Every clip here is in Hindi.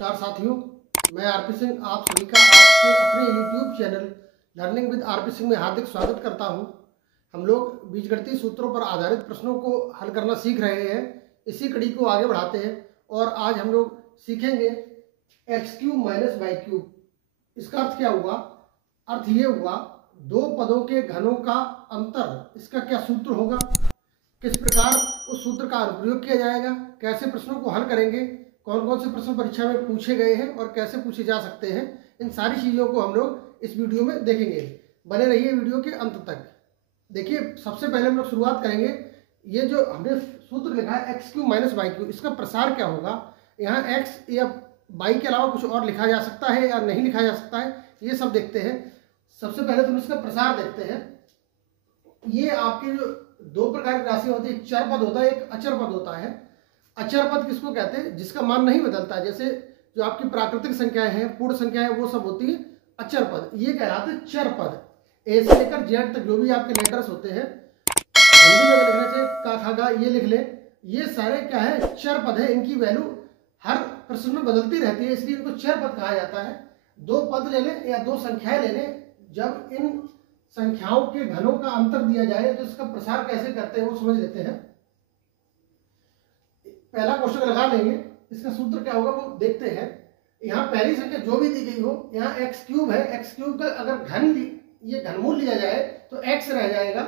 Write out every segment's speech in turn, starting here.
नमस्कार साथियों, मैं आरपी सिंह आप सभी का आपके अपने YouTube channel learning with RP Singh में हार्दिक स्वागत करता हूं। हम लोग बीजगणितीय सूत्रों पर आधारित प्रश्नों को हल करना सीख रहे हैं। इसी कड़ी को आगे बढ़ाते हैं और आज हम लोग सीखेंगे x cube minus y cube. इसका अर्थ क्या हुआ? अर्थ ये हुआ दो पदों के घनों का अंतर, इसका क्या सूत्र होगा, किस प्रकार उस सूत्र का प्रयोग किया जाएगा, कैसे प्रश्नों को हल करेंगे, कौन कौन से प्रश्न परीक्षा में पूछे गए हैं और कैसे पूछे जा सकते हैं, इन सारी चीज़ों को हम लोग इस वीडियो में देखेंगे। बने रहिए वीडियो के अंत तक। देखिए, सबसे पहले हम लोग शुरुआत करेंगे। ये जो हमने सूत्र लिखा है x cube minus y cube, इसका प्रसार क्या होगा? यहाँ एक्स या वाई के अलावा कुछ और लिखा जा सकता है या नहीं लिखा जा सकता है, ये सब देखते हैं। सबसे पहले तुम इसका प्रसार देखते हैं। ये आपके जो दो प्रकार की राशि होती है, चर पद होता है, एक अचर पद होता है। अचर पद किसको कहते हैं? जिसका मान नहीं बदलता है। जैसे जो आपकी प्राकृतिक संख्याएं हैं, पूर्ण संख्याएं, वो सब होती है अचर पद। ये कहलाते हैं चर पद। ए से लेकर जेड तक जो भी आपके लेटर्स होते हैं, हिंदी में लिखने से का खा गा ये लिख ले, ये सारे क्या है? चर पद है। इनकी वैल्यू हर प्रश्न में बदलती रहती है, इसलिए इनको चर पद कहा जाता है। दो पद ले लें या दो संख्याएं ले लें, जब इन संख्याओं के घनों का अंतर दिया जाए तो इसका प्रसार कैसे करते हैं वो समझ लेते हैं। पहला क्वेश्चन लगा लेंगे, इसका सूत्र क्या होगा वो देखते हैं। यहाँ पहली संख्या जो भी दी गई हो, यहाँ एक्स क्यूब है, एक्स क्यूब का अगर ये घनमूल लिया जाए तो एक्स रह जाएगा।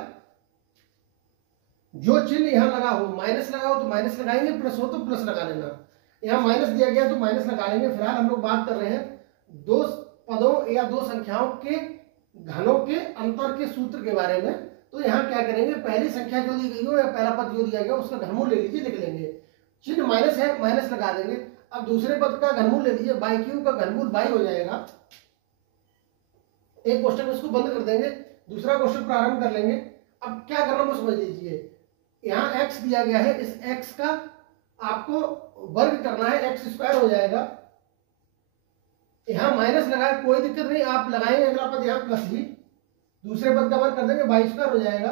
जो चिन्ह यहाँ लगा हो, माइनस लगा हो तो माइनस लगाएंगे, प्लस हो तो प्लस लगा लेना। यहाँ माइनस दिया गया तो माइनस लगा लेंगे। फिलहाल हम लोग बात कर रहे हैं दो पदों या दो संख्याओं के घनों के अंतर के सूत्र के बारे में। तो यहाँ क्या करेंगे, पहली संख्या जो दी गई हो या पहला पद जो दिया गया उसका घनमूल ले लीजिए, लिख लेंगे। चिन्ह माइनस है, माइनस लगा देंगे। अब दूसरे पद का घनमूल ले लीजिए, बाई क्यूब का घनमूल बाई हो जाएगा। एक क्वेश्चन इसको बंद कर देंगे, दूसरा क्वेश्चन प्रारंभ कर लेंगे। अब क्या करना वो समझ लीजिए। यहाँ एक्स दिया गया है, इस एक्स का आपको वर्ग करना है, एक्स स्क्वायर हो जाएगा। यहाँ माइनस लगाए कोई दिक्कत नहीं, आप लगाएंगे अगला पद यहाँ प्लस भी, दूसरे पद का वर्ग कर देंगे, बाई स्क्वायर हो जाएगा।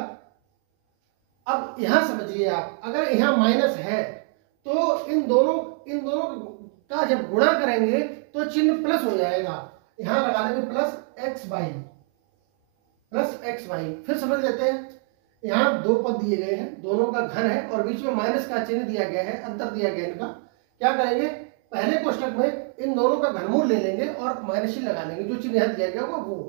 अब यहाँ समझिए आप, अगर यहाँ माइनस है तो इन दोनों का जब गुणा करेंगे तो चिन्ह प्लस हो जाएगा। यहां लगा देंगे plus x y, plus x y. फिर समझ लेते हैं, यहां दो पद दिए गए हैं, दोनों का घन है और बीच में माइनस का चिन्ह दिया गया है, अंतर दिया गया इनका। क्या करेंगे, पहले कोष्टक में इन दोनों का घनमूल ले लेंगे और माइनस ही लगा लेंगे। जो चिन्ह यहां दिया गया होगा वो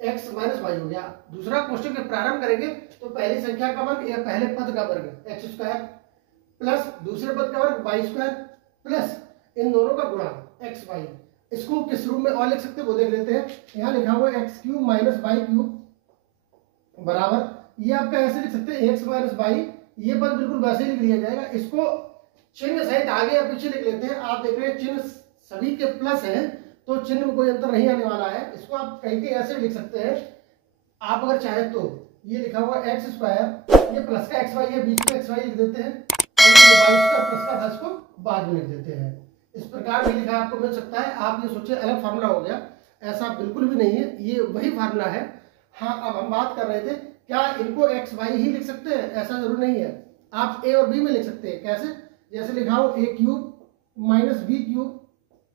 एक्स माइनस वाई हो गया। दूसरा क्वेश्चन में प्रारंभ करेंगे तो पहली संख्या का वर्ग या पहले पद का वर्ग एक्स स्क्वायर प्लस दूसरे पद का वर्ग वाई स्क्वायर प्लस इन दोनों का गुणा एक्स वाई। इसको किस रूप में और लिख सकते हैं वो देख लेते हैं। यहाँ लिखा हुआ है x cube minus y cube बराबर, ये आपका ऐसे लिख सकते हैं एक्स माइनस वाई। ये पद बिल्कुल वैसे ही लिख लिया जाएगा। इसको चिन्ह सहित आगे या पीछे लिख लेते हैं। आप देख रहे हैं चिन्ह सभी के प्लस है तो चिन्ह में कोई अंतर नहीं आने वाला है। इसको आप कहीं ऐसे लिख सकते हैं। आप अगर चाहे तो ये लिखा हुआ एक्स स्क्वायर, ये प्लस का एक्स वाई है, बीच में एक्स वाई लिख देते हैं, प्लस का 10 को बाद में लिख देते हैं। इस प्रकार भी लिखा आपको मिल सकता है। आप ये सोचे अलग फार्मूला हो गया, ऐसा बिल्कुल भी नहीं है, ये वही फार्मूला है। हाँ, अब हम बात कर रहे थे क्या इनको एक्स वाई ही लिख सकते हैं? ऐसा जरूर नहीं है, आप ए और बी में लिख सकते हैं। कैसे? जैसे लिखा हो ए क्यूब माइनस बी क्यूब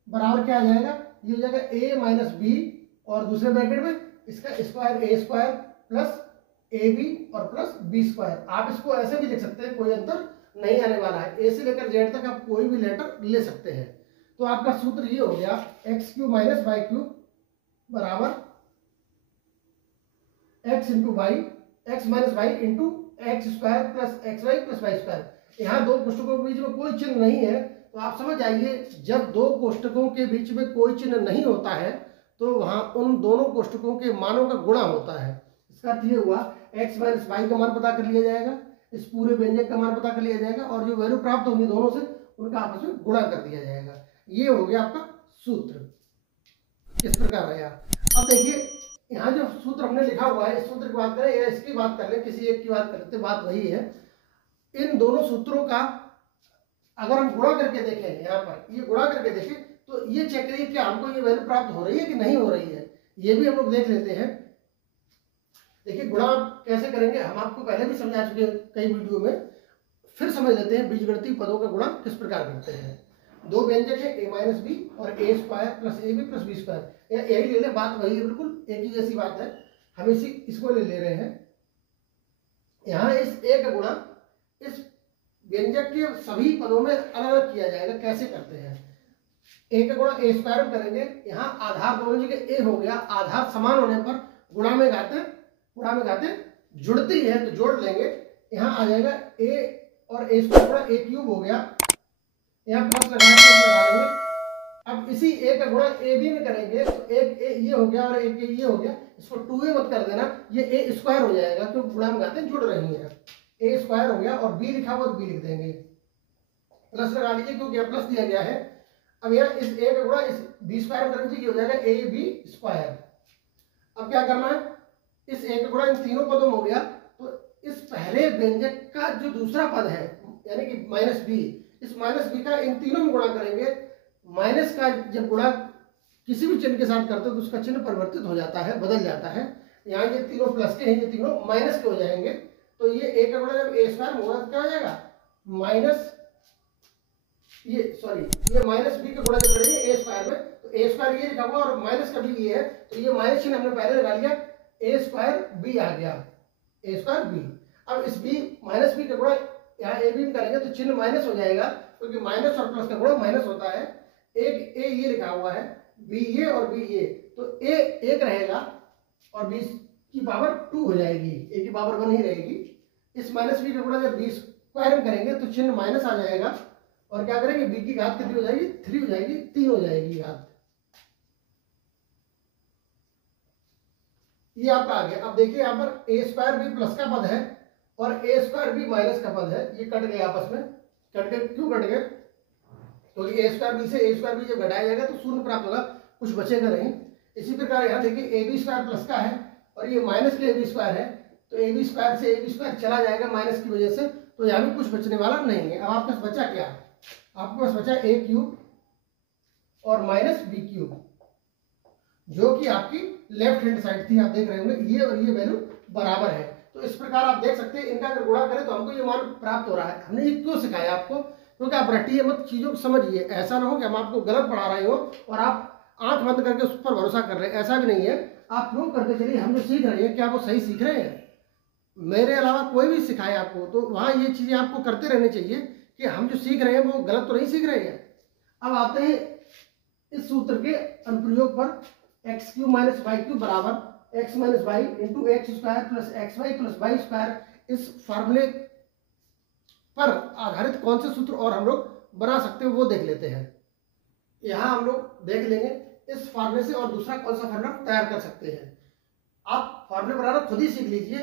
बराबर क्या आ जाएगा, ये हो जाएगा ए माइनस बी और दूसरे ब्रैकेट में इसका square A square plus A B और प्लस बी स्क्वायर। आप इसको ऐसे भी लिख सकते हैं, कोई अंतर नहीं आने वाला है। ए से लेकर जेड तक आप कोई भी लेटर ले सकते हैं। तो आपका सूत्र ये हो गया x cube minus y cube बराबर x into y, x minus y into x square plus x y plus y square. यहाँ दो कोष्टकों के बीच में कोई चिन्ह नहीं है तो आप समझ जाइए, जब दो कोष्टकों के बीच में कोई चिन्ह नहीं होता है तो वहां उन दोनों कोष्टकों के मानों का गुणा होता है। इसका अर्थ ये हुआ एक्स माइनस वाई का मान पता कर लिया जाएगा, इस पूरे व्यंजक का मान पता कर लिया जाएगा और जो वैल्यू प्राप्त होंगी दोनों से उनका आपस में गुणा कर दिया जाएगा। ये हो गया आपका सूत्र। इस प्रकार रहेगा। अब देखिए, यहाँ जो सूत्र हमने लिखा हुआ है, इस सूत्र की बात करें या इसकी बात कर लें, किसी एक की बात करते, बात वही है। इन दोनों सूत्रों का अगर हम गुणा करके देखें, यहाँ पर ये गुणा करके देखें तो ये चेक करिए कि हमको ये वैल्यू प्राप्त हो रही है कि नहीं हो रही है। ये भी हम लोग देख लेते हैं। देखिए, गुणा कैसे करेंगे हम आपको पहले भी समझा चुके हैं कई वीडियो में, फिर समझ लेते हैं बीजगणितीय पदों का गुणा किस प्रकार करते हैं। दो व्यंजक है a माइनस बी और a square plus A B plus B square, यही ले लें, बात वही है, बिल्कुल एक ही जैसी बात है, हम इसको ले रहे हैं। यहाँ इस a का गुणा इस व्यंजक के सभी पदों में अलग अलग किया जाएगा। कैसे करते हैं? a का गुणा a स्क्वायर में करेंगे, यहाँ आधार दोनों जगह a हो गया, आधार समान होने पर गुणा में घाते जुड़ती है तो जोड़ लेंगे, यहाँ आ जाएगा a और a स्क्वायर गुणा a क्यूब हो गया, यहाँ प्लस लगा लेंगे। अब इसी a का गुणा a b में करेंगे तो एक a ये हो गया और एक a ये हो गया, इसको 2a मत कर देना, ये a स्क्वायर हो जाएगा तो गुणा में घाते जुड़ रही है, a स्क्वायर हो गया और b लिखा हुआ तो b लिख देंगे, प्लस लगा लीजिए क्योंकि यहाँ प्लस दिया गया है। अब यहाँ इस a का गुणा इस b स्क्वायर में करेंगे, ये हो जाएगा a b स्क्वायर। अब क्या करना है, इस a का गुणा इन तीनों पदों में हो गया, तो इस पहले व्यंजक का जो दूसरा पद है यानी कि माइनस बी, इस माइनस बी का इन तीनों में गुणा करेंगे। माइनस का जब गुणा किसी भी चिन्ह के साथ करते हो तो उसका चिन्ह परिवर्तित हो जाता है, बदल जाता है। यहाँ ये तीनों प्लस के हैं, ये तीनों माइनस के हो जाएंगे, तो ये a का गुणा जब a स्क्वायर में होगा तो क्या हो जाएगा, माइनस ये माइनस बी का गुणा जब करेंगे a स्क्वायर में तो a स्क्वायर ये लिखा हुआ और माइनस का भी ये है, तो ये माइनस चिन्ह हमने पहले लगा लिया, a स्क्वायर b आ गया, a स्क्वायर b। अब इस b माइनस बी का गुणा यहाँ a b में करेंगे तो चिन्ह माइनस हो जाएगा, क्योंकि माइनस और प्लस का गुणा माइनस होता है। एक a ये लिखा हुआ है, b ये और b ये, तो a एक रहेगा और b की पावर 2 हो जाएगी, a की पावर 1 ही रहेगी। इस माइनस b का गुणा जब b स्क्वायर में करेंगे तो चिन्ह माइनस आ जाएगा और क्या करेंगे, b की घात कितनी हो जाएगी, 3 हो जाएगी, 3 हो जाएगी घात। ये आपका आ गया। अब देखिए यहाँ पर a स्क्वायर b प्लस का पद है और a स्क्वायर b माइनस का पद है, ये कट गए आपस में। कट गए, क्यों कट गए? क्योंकि a स्क्वायर b से a स्क्वायर b जब घटाया जाएगा तो शून्य प्राप्त होगा, कुछ बचेगा नहीं। इसी प्रकार यहाँ देखिए a b स्क्वायर प्लस का है और ये माइनस के a b स्क्वायर है, तो a b स्क्वायर से a b स्क्वायर चला जाएगा माइनस की वजह से, तो यहाँ भी कुछ बचने वाला नहीं है। अब आपके पास बचा क्या? आपके पास बचा a क्यूब और माइनस b क्यूब, जो कि आपकी लेफ्ट हैंड साइड थी। आप देख रहे होंगे ये और ये वैल्यू बराबर है, तो इस प्रकार आप देख सकते हैं इनका अगर गुणा करें तो हमको ये मान प्राप्त हो रहा है। हमने ये क्यों सिखाया आपको? क्योंकि आप रटिए मत, चीजों को समझिए, ऐसा ना हो कि हम आपको गलत पढ़ा रहे हो और आप आंख बंद करके उस पर भरोसा कर रहे हैं, ऐसा भी नहीं है। आप प्रूव करके चलिए हम जो सीख रहे हैं क्या वो सही सीख रहे हैं। मेरे अलावा कोई भी सिखाए आपको तो वहाँ ये चीजें आपको करते रहनी चाहिए कि हम जो सीख रहे हैं वो गलत तो नहीं सीख रहे हैं। अब आते हैं इस सूत्र के अनुप्रयोग पर, x cube minus y cube बराबर x minus y into x square plus x y plus y square. इस फॉर्मूले पर आधारित कौन से सूत्र और हम लोग बना सकते हैं वो देख लेते हैं। यहाँ हम लोग देख लेंगे इस फॉर्मूले से और दूसरा कौन सा फॉर्मूला तैयार कर सकते हैं। आप फॉर्मूले बनाना खुद ही सीख लीजिए।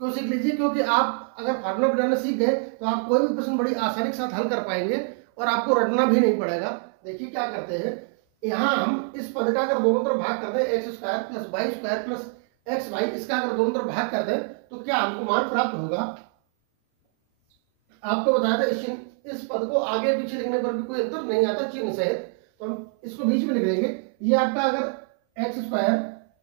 क्यों सीख लीजिए? क्योंकि आप अगर फार्मूला बनाना सीख गए तो आप कोई भी प्रश्न बड़ी आसानी के साथ हल कर पाएंगे और आपको रटना भी नहीं पड़ेगा। देखिए क्या करते हैं, यहाँ हम इस पद का अगर दोनों तरफ भाग कर दें, x square plus y square plus x y, इसका अगर दोनों तरफ भाग कर दें तो क्या हमको मान प्राप्त होगा? आपको बताया था इस पद को आगे पीछे लिखने पर भी कोई अंतर नहीं आता चिन्ह सहित, तो हम इसको बीच में लिख देंगे। ये आपका अगर x square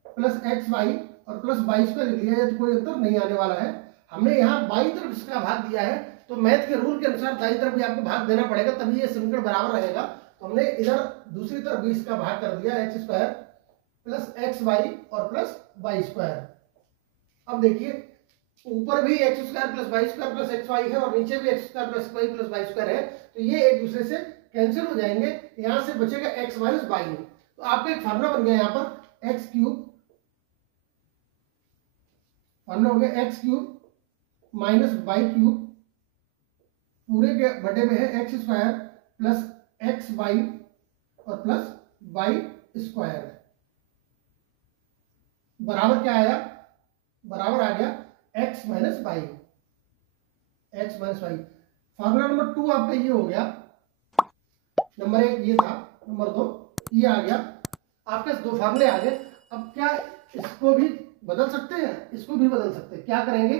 plus x y और प्लस वाई स्क्वायर लिख लिया जाए तो कोई अंतर नहीं आने वाला है। हमने यहाँ बाई तरफ इसका भाग दिया है तो मैथ के रूल के अनुसार दाई तरफ भी आपको भाग देना पड़ेगा, तभी ये समीकरण बराबर रहेगा। तो हमने इधर दूसरी तरफ भी इसका भाग कर दिया, x square plus x y और प्लस वाई स्क्वायर। अब देखिए ऊपर भी x square plus y square plus x y है और नीचे भी x square plus y plus y square है, तो ये एक दूसरे से कैंसिल हो जाएंगे। यहाँ से बचेगा एक्स माइनस वाई। तो आपका एक फार्मूला बन गया यहाँ पर एक्स क्यूब, फार्मूला हो गया x cube minus y cube पूरे के बटे में है x square plus x y और प्लस वाई स्क्वायर बराबर क्या आया? बराबर आ गया x minus y, x minus y. Formula number 2 आपका ये हो गया। नंबर 1 ये था, नंबर 2 ये आ गया। आपके दो फार्मूले आ गए। अब क्या इसको भी बदल सकते हैं? इसको भी बदल सकते हैं। क्या करेंगे,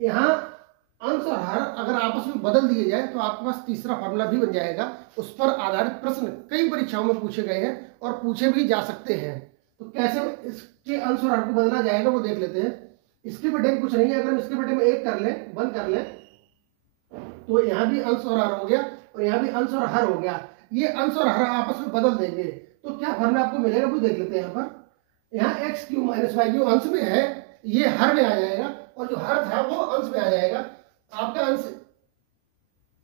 यहाँ अंश और हर अगर आपस में बदल दिए जाए तो आपके पास तीसरा फार्मूला भी बन जाएगा। उस पर आधारित प्रश्न कई परीक्षाओं में पूछे गए हैं और पूछे भी जा सकते हैं। तो कैसे इसके अंश और हर को बदला जाएगा वो देख लेते हैं। इसके बटे में कुछ नहीं है, अगर हम इसके बटे में 1 कर लें, 1 कर लें तो यहाँ भी अंश और हर हो गया और यहाँ भी अंश और हर हो गया। ये अंश और हर आपस में बदल देंगे तो क्या फॉर्मूला आपको मिलेगा वो देख लेते हैं। यहाँ पर यहाँ एक्स क्यू माइनस वाई जो अंश में है ये हर में आ जाएगा और जो हर था वो अंश में आ जाएगा। आपका अंश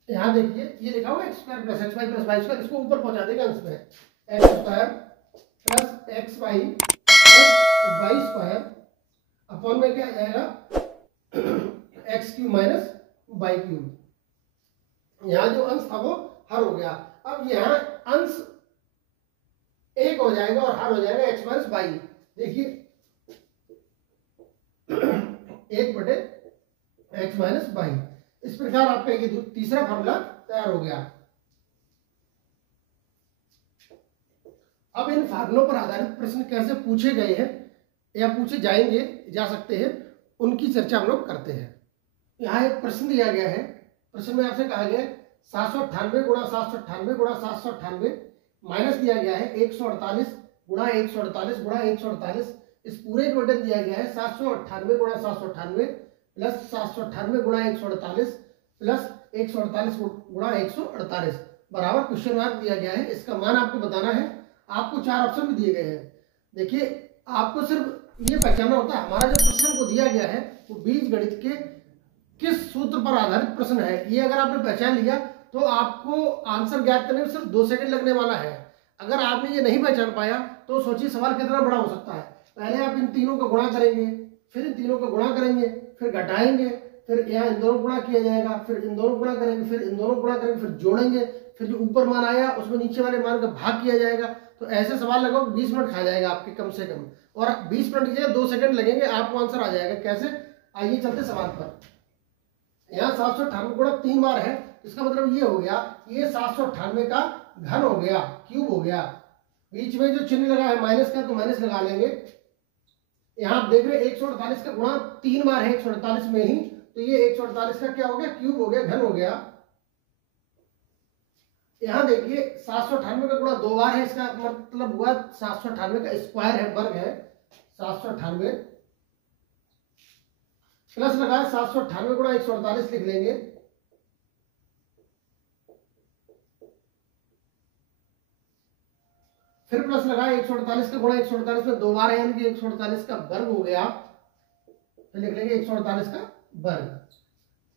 यहाँ देखिए ये लिखा हुआ x square plus x y plus y square, इसको ऊपर पहुंचा देगा अंश में, x square plus x y plus y square upon में क्या आ जाएगा x cube minus y cube. यहाँ जो अंश था वो हर हो गया। अब यहाँ अंश एक हो जाएगा और हर हो जाएगा एक्स माइनस वाई। देखिए 1/x माइनस वाई। इस प्रकार आपका ये तीसरा फॉर्मूला तैयार हो गया। अब इन फार्मूलों पर आधारित प्रश्न कैसे पूछे गए हैं या पूछे जाएंगे जा सकते हैं उनकी चर्चा हम लोग करते हैं। यहाँ एक प्रश्न दिया गया है। प्रश्न में आपसे कहा गया है 798 गुणा 798 गुणा 798 माइनस दिया गया है 148 गुणा 148 गुणा 148। इस पूरे को दिया गया है 798 गुणा 798 प्लस 798 गुणा 148 प्लस 148 गुणा 148 बराबर क्वेश्चन मार्क दिया गया है। इसका मान आपको बताना है। आपको 4 ऑप्शन भी दिए गए हैं। देखिए आपको सिर्फ ये पहचानना होता है हमारा जो प्रश्न को दिया गया है वो बीजगणित के किस सूत्र पर आधारित प्रश्न है। ये अगर आपने पहचान लिया तो आपको आंसर ज्ञात करने में सिर्फ 2 सेकंड लगने वाला है। अगर आपने ये नहीं पहचान पाया तो सोचिए सवाल कितना बड़ा हो सकता है। पहले आप इन तीनों का गुणा करेंगे, फिर इन तीनों का गुणा करेंगे, फिर घटाएंगे, फिर यहाँ इन दोनों गुणा किया जाएगा, फिर इन दोनों गुणा करेंगे, फिर इन दोनों गुणा करेंगे, फिर जोड़ेंगे, फिर जो ऊपर मान आया उसमें नीचे वाले मान का भाग किया जाएगा। तो ऐसे सवाल लगभग 20 मिनट खा जाएगा आपके कम से कम, और 20 मिनट की जगह 2 सेकंड लगेंगे, आपको आंसर आ जाएगा। कैसे? आइए चलते सवाल पर। यहाँ 798 गुणा 3 बार है, इसका मतलब ये हो गया ये 798 का घन हो गया, क्यूब हो गया। बीच में जो चिन्ह लगा है माइनस का तो माइनस लगा लेंगे। यहाँ आप देख रहे हैं 148 का गुणा 3 बार है 148 में ही, तो ये 148 का क्या हो गया, क्यूब हो गया, घन हो गया। यहाँ देखिए 798 का गुणा 2 बार है, इसका मतलब हुआ 798 का स्क्वायर है, वर्ग है 798 प्लस लगा है 798 गुणा 148 लिख लेंगे। फिर प्लस लगा 148 का गुणा 148 में 2 बार है, यानी कि 148 का वर्ग हो गया, तो लिख लेंगे 148 का वर्ग।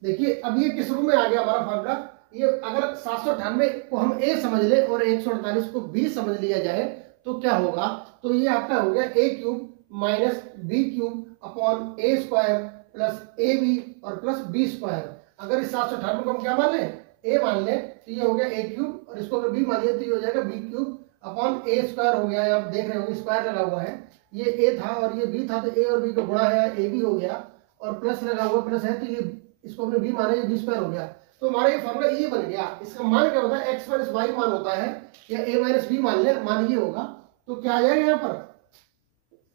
देखिए अब ये किस रूप में आ गया हमारा फॉर्मूला। ये अगर 798 को हम a समझ ले और 148 को b समझ लिया जाए तो क्या होगा, तो ये आपका हो गया a cube minus B cube upon a square plus A B और प्लस बी स्क्वायर। अगर इस 798 को हम क्या मान लें, a मान लें, तो ये हो गया a क्यूब, और इसको अगर b मान लिया तो ये हो जाएगा b cube upon a square हो गया। आप देख रहे होंगे स्क्वायर लगा हुआ है, ये a था और ये b था, तो a और b का गुणा है a b हो गया, और प्लस लगा हुआ प्लस है तो ये इसको हमने b माना, ये b स्क्वायर हो गया। तो हमारा ये फॉर्मूला ये बन गया। इसका मान क्या होता है, x माइनस वाई मान होता है, या a माइनस बी मान ले, मान ये होगा। तो क्या आ जाएगा यहाँ पर,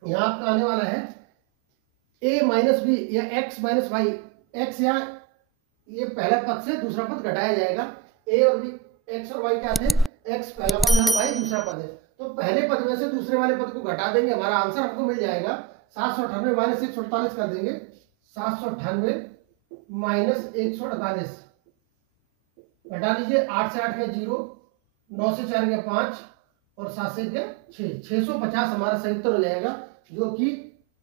यहाँ आपका आने वाला है a माइनस बी या x माइनस वाई। x यहाँ ये पहला पद से दूसरा पद घटाया जाएगा। a और b, x और y क्या थे, x पहला पद है और y दूसरा पद है, तो पहले पद में से दूसरे वाले पद को घटा देंगे, हमारा आंसर हमको मिल जाएगा 798 माइनस 148 कर देंगे, 798 माइनस 148 घटा लीजिए, 8 से 8 गया 0, 9 से 4 गया 5 और 7 से गया 6, 650 हमारा सही उत्तर हो जाएगा, जो कि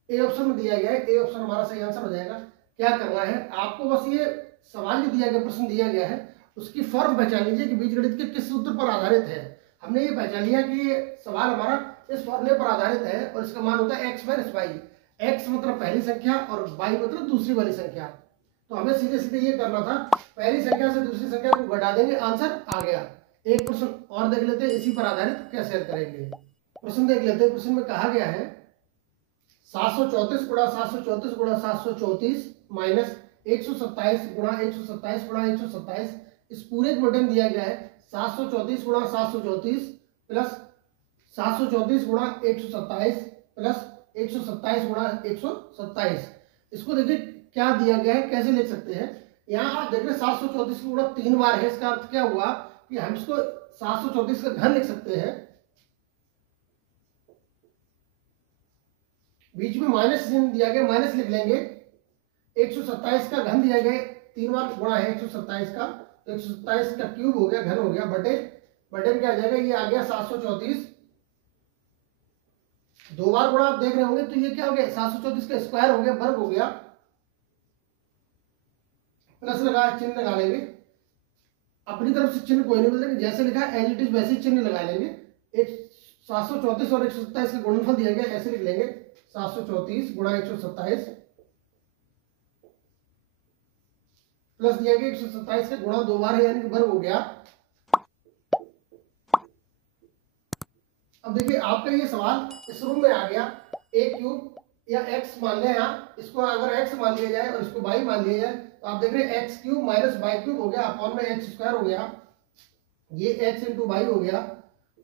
ए ऑप्शन में दिया गया है। ए ऑप्शन हमारा सही आंसर हो जाएगा। क्या करना है आपको, बस ये सवाल जो दिया गया, प्रश्न दिया गया है, उसकी फॉर्म पहचान लीजिए कि बीजगणित के किस सूत्र पर आधारित है। हमने ये पहचान लिया कि ये सवाल हमारा इस फॉर्मूले पर आधारित है और इसका मान होता है x माइनस वाई। x मतलब पहली संख्या और y मतलब दूसरी वाली संख्या। तो हमें सीधे सीधे ये करना था, पहली संख्या से दूसरी संख्या को घटा देंगे, आंसर आ गया। एक प्रश्न और देख लेते हैं, इसी पर आधारित कैसे करेंगे। प्रश्न देख लेते हैं। प्रश्न में कहा गया है 734 गुणा 734 गुणा 734 माइनस 127 गुणा 127 गुणा 127। इस पूरे को बटन दिया गया है 734 गुणा 734 प्लस 734 गुणा 127 प्लस 127 गुणा 127। इसको देखिए क्या दिया गया है, कैसे लिख सकते हैं। यहाँ आप देख रहे हैं 734 गुणा 3 बार है, इसका अर्थ क्या हुआ कि हम इसको 734 का घन लिख सकते हैं। बीच में माइनस चिन्ह दिया गया, माइनस लिख लेंगे। 127 का घन दिया गया 3 बार गुणा है 127 का, तो 127 का क्यूब हो गया, घन हो गया, बटे बटे में क्या आ जाएगा, ये आ गया 734, 2 बार गुणा आप देख रहे होंगे तो ये क्या हो गया 734 का स्क्वायर हो गया, वर्ग हो गया, प्लस लगा चिन्ह लगा लेंगे, अपनी तरफ से चिन्ह कोई नहीं बदलेंगे, जैसे लिखा है एज इट इज वैसे ही चिन्ह लगा लेंगे। एक 734 और 127 का गुणनफल दिया गया, ऐसे लिख लेंगे 734 गुणा 127 प्लस दिया गया 127 का गुणा 2 बार है यानी कि वर्ग हो गया। अब देखिए आपका ये सवाल इस रूप में आ गया, a क्यूब या x मान लिया, यहाँ इसको अगर x मान लिया जाए और इसको y मान लिया जाए तो आप देख रहे हैं x cube minus y cube हो गया, अपॉन में x स्क्वायर हो गया, ये x इंटू वाई हो गया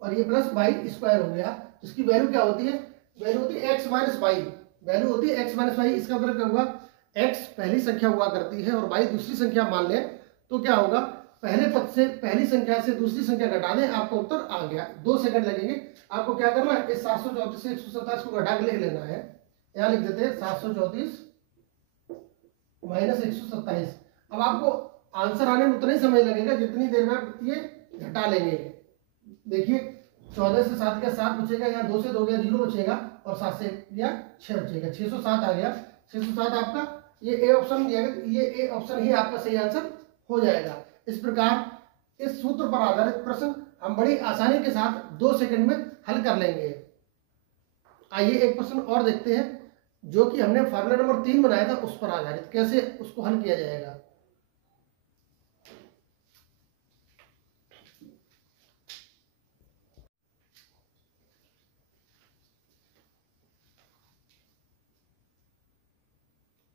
और ये प्लस वाई स्क्वायर हो गया। इसकी वैल्यू क्या होती है, वैल्यू होती है x माइनस वाई, वैल्यू होती है x माइनस वाई। इसका मतलब क्या होगा, x पहली संख्या हुआ करती है और y दूसरी संख्या मान लें तो क्या होगा, पहले पद से पहली संख्या से दूसरी संख्या घटा दें, आपका उत्तर आ गया। 2 सेकंड लगेंगे, आपको क्या करना है, इस 734 से 127 को घटा के लिख लेना है। यहाँ लिख देते हैं 734 माइनस 127। अब आपको आंसर आने में उतना ही समय लगेगा जितनी देर में आप ये घटा लेंगे। देखिए 14 से 7 का 7 बचेगा, यहाँ 2 से 2 गया 0 बचेगा और 7 से या 6 बचेगा, 607 आ गया। 607 आपका ये ए ऑप्शन दिया गया, ये ए ऑप्शन ही आपका सही आंसर हो जाएगा। इस प्रकार इस सूत्र पर आधारित प्रश्न हम बड़ी आसानी के साथ 2 सेकंड में हल कर लेंगे। आइए एक प्रश्न और देखते हैं जो कि हमने फार्मूला नंबर 3 बनाया था उस पर आधारित, कैसे उसको हल किया जाएगा।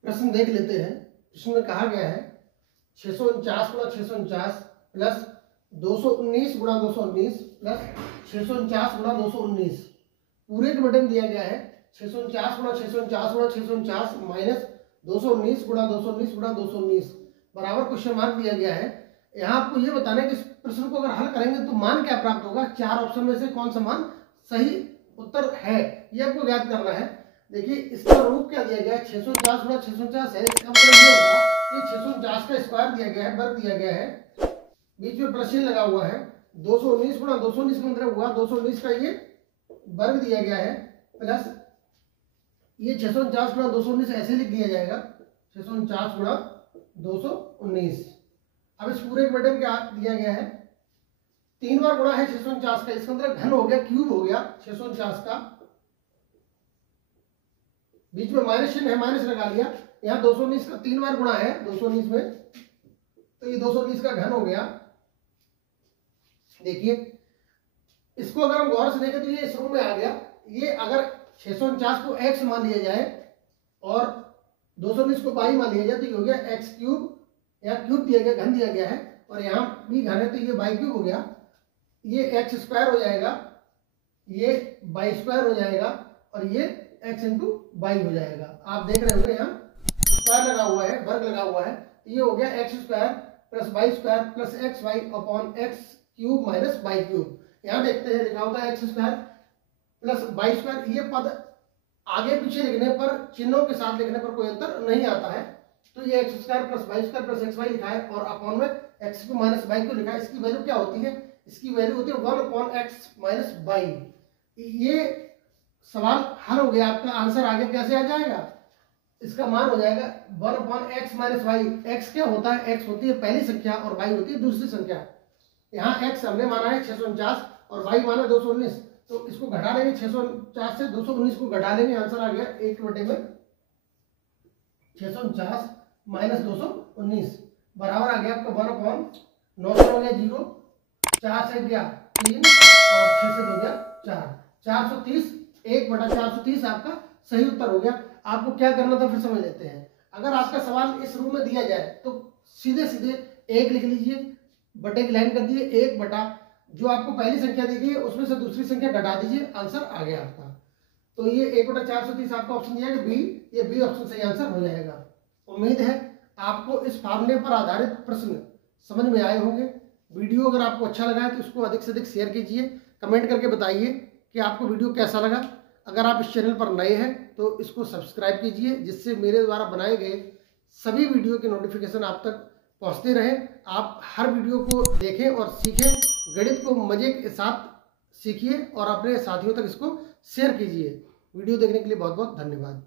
प्रश्न देख लेते हैं। प्रश्न में कहा गया है 649 गुणा 649 प्लस 219 गुणा 219 प्लस 649 गुणा 219 पूरे के बटन दिया गया है 649 गुणा 649 गुणा 649 माइनस 219 गुणा 219 गुणा 219 बराबर क्वेश्चन मार्क दिया गया है। यहाँ आपको ये बताना है कि इस प्रश्न को अगर हल करेंगे तो मान क्या प्राप्त होगा, 4 ऑप्शन में से कौन सा मान सही उत्तर है ये आपको ज्ञात करना है। देखिए इसका रूप क्या दिया गया है, 649 गुणा 649 है, इसका मतलब ये होगा कि 649 का स्क्वायर दिया गया है, वर्ग दिया गया है, बीच में प्लस चिन्ह लगा हुआ है। 219 गुणा 219 का मतलब हुआ 219 का ये वर्ग दिया गया है, प्लस ये 649 गुणा 219 ऐसे लिख दिया जाएगा 649 गुणा 219। अब इस पूरे बटे में क्या दिया गया है, 3 बार गुणा है 649 का, इसका मतलब घन हो गया, क्यूब हो गया 649 का, बीच में माइनस चिन्ह है, माइनस लगा लिया। यहाँ 219 का 3 बार गुणा है 219 में, तो ये 219 का घन हो गया। देखिए इसको अगर हम गौर से देखें तो ये इस रूप में आ गया। ये अगर 649 को x मान लिया जाए और 219 को y मान लिया जाए तो ये हो गया x क्यूब, यहाँ क्यूब दिया गया, घन दिया गया है और यहाँ भी घन है तो ये y क्यूब हो गया, ये x स्क्वायर हो जाएगा, ये y स्क्वायर हो जाएगा और ये x इंटू वाई हो जाएगा। आप देख रहे होंगे यहाँ स्क्वायर लगा हुआ है, वर्ग लगा हुआ है, ये हो गया x square plus y square plus x y upon x cube minus y cube. यहाँ देखते हैं लिखा होता है x square plus y square, ये पद आगे पीछे लिखने पर चिन्हों के साथ लिखने पर कोई अंतर नहीं आता है, तो ये x square plus y square plus x y लिखा है और अपॉन में x cube minus y cube लिखा है। इसकी वैल्यू क्या होती है, इसकी वैल्यू होती है 1 अपॉन एक्स माइनस वाई। ये सवाल हल हो गया, आपका आंसर आगे कैसे आ जाएगा, इसका मान हो जाएगा 1 upon x minus y. X क्या होता है, एक्स होती है पहली संख्या और वाई होती है दूसरी संख्या। यहाँ एक्स हमने माना है 649 और वाई माना 219, तो इसको घटा लेंगे, 649 से 219 को घटा लेंगे, आंसर आ गया 1 में 649 माइनस 219 बराबर आ गया आपका 1 अपॉन 9 से हो गया 0, 4 से गया 3 और 6 से 2 गया 4, 430 1/430 आपका सही उत्तर हो गया। आपको क्या करना था फिर समझ लेते हैं। अगर आपका सवाल इस रूप में दिया जाए तो सीधे सीधे 1 लिख लीजिए, बटे की लाइन कर दिए, 1 बटा जो आपको पहली संख्या दी गई है उसमें से दूसरी संख्या घटा दीजिए, आंसर आ गया आपका। तो ये 1/430 आपका ऑप्शन दिया है बी, ये बी ऑप्शन सही आंसर हो जाएगा। उम्मीद है आपको इस फार्मूले पर आधारित प्रश्न समझ में आए होंगे। वीडियो अगर आपको अच्छा लगा है तो उसको अधिक से अधिक शेयर कीजिए, कमेंट करके बताइए कि आपको वीडियो कैसा लगा। अगर आप इस चैनल पर नए हैं तो इसको सब्सक्राइब कीजिए, जिससे मेरे द्वारा बनाए गए सभी वीडियो के नोटिफिकेशन आप तक पहुंचते रहें। आप हर वीडियो को देखें और सीखें, गणित को मजे के साथ सीखिए और अपने साथियों तक इसको शेयर कीजिए। वीडियो देखने के लिए बहुत बहुत धन्यवाद।